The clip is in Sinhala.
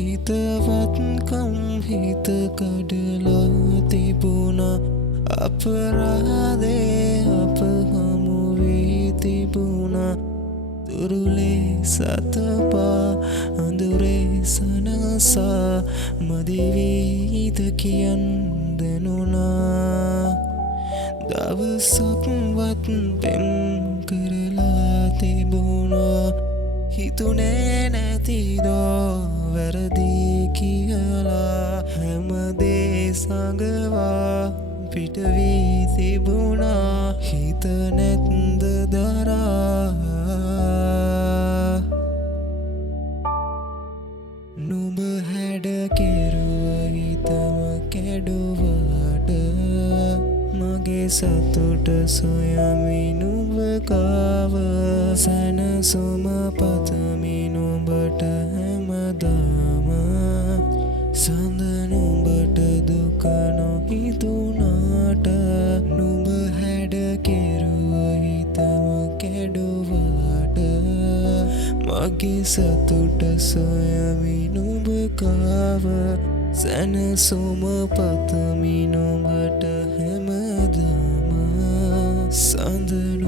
හිතවත්කම් හිත කඩලා තිබුණා අපරාධේ අප හමුවී තිබුණා දුරුලේ සතපා අඳුරේ සනසා මදිවීද කියන් දෙනුනා දවසක්වත් පෙම් කරලා තිබුණා හිතුනේ නැතිදෝ වැරදි කියලා හැමදේ සඟවා පිටවී තිබුණා හිත නැත්ද දරා නුඹ හැඩ කෙරුව හිතම කැඩුවට මගේ සතුට සොයමි නුඹ කාව සැනසුම පතමි නුඹට හැමදාම සඳ නුඹට දුක නොහිතුනාට නුඹ හැඩ කෙරුව හිතම කැඩුවට මගේ සතුට සොයමි නුඹ කාව සැනසුම පතමි නුඹට හැමදාම සඳ